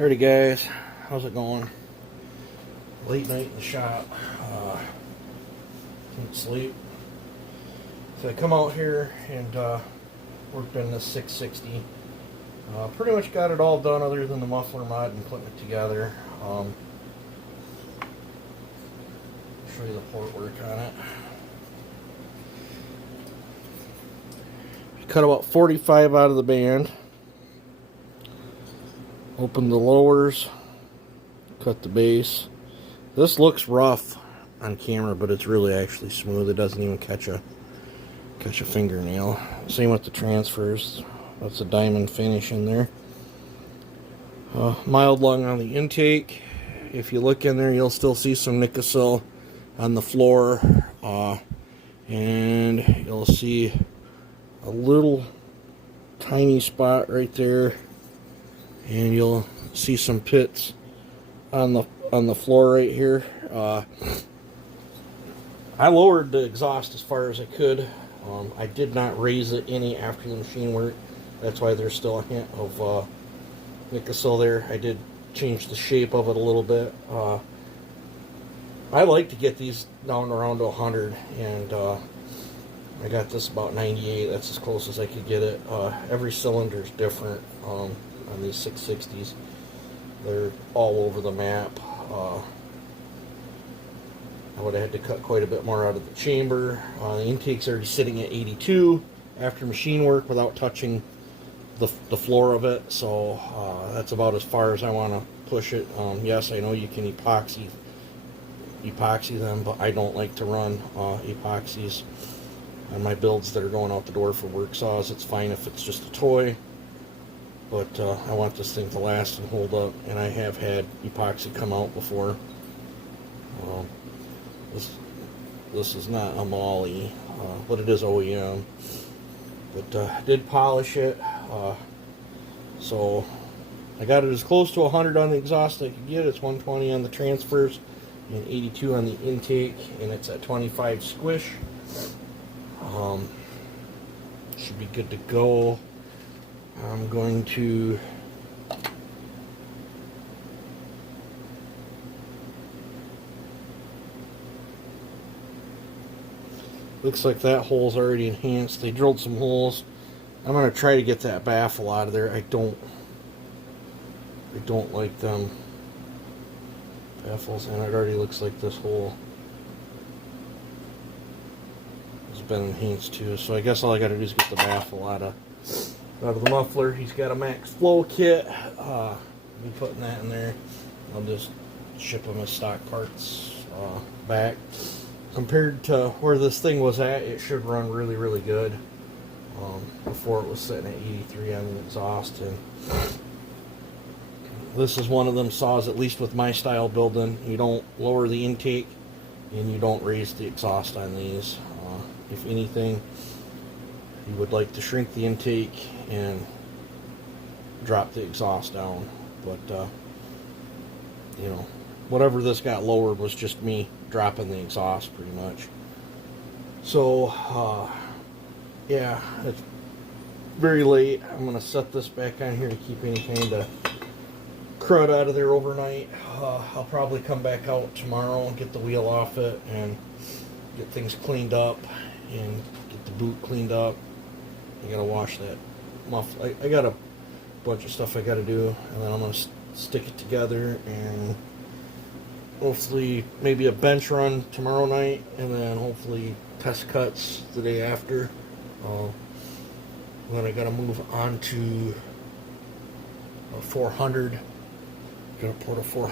Alrighty guys, how's it going? Late night in the shop. Couldn't sleep. So I come out here and worked on this 660. Pretty much got it all done other than the muffler mod and putting it together. Show you the port work on it. Cut about 45 out of the band. Open the lowers, cut the base. This looks rough on camera, but it's really actually smooth. It doesn't even catch a fingernail. Same with the transfers. That's a diamond finish in there. Mild lung on the intake. If you look in there, you'll still see some nickel on the floor, and you'll see a little tiny spot right there. And you'll see some pits on the floor right here. I lowered the exhaust as far as I could. I did not raise it any after the machine work. That's why there's still a hint of nickel there. I did change the shape of it a little bit. I like to get these down around to 100, and I got this about 98. That's as close as I could get it. Every cylinder is different. On these 660s, they're all over the map. I would have had to cut quite a bit more out of the chamber. The intake's already sitting at 82 after machine work without touching the floor of it, so that's about as far as I want to push it. Yes, I know you can epoxy them, but I don't like to run epoxies on my builds that are going out the door for work saws. It's fine if it's just a toy. But I want this thing to last and hold up, and I have had epoxy come out before. This is not a Molly, but it is OEM. But I did polish it, so I got it as close to 100 on the exhaust I could get. It's 120 on the transfers and 82 on the intake, and it's at 25 squish. Should be good to go. I'm going to looks like that hole's already enhanced. They drilled some holes. I'm going to try to get that baffle out of there. I don't like them baffles, and it already looks like this hole has been enhanced too. So I guess all I got to do is get the baffle out of the muffler. He's got a max flow kit. I'll be putting that in there. I'll just ship him as stock parts back. Compared to where this thing was at, it should run really, really good. Before it was sitting at 83 on the exhaust. And this is one of them saws, at least with my style building, you don't lower the intake and you don't raise the exhaust on these. If anything, you would like to shrink the intake and drop the exhaust down, but you know, whatever this got lowered was just me dropping the exhaust pretty much. So yeah, it's very late. I'm gonna set this back on here to keep any kind of crud out of there overnight. I'll probably come back out tomorrow and get the wheel off it and get things cleaned up and get the boot cleaned up. I gotta wash that muffler. I got a bunch of stuff I gotta do, and then I'm gonna stick it together, and hopefully maybe a bench run tomorrow night, and then hopefully test cuts the day after. Then I gotta move on to a 400. Gonna put a 400.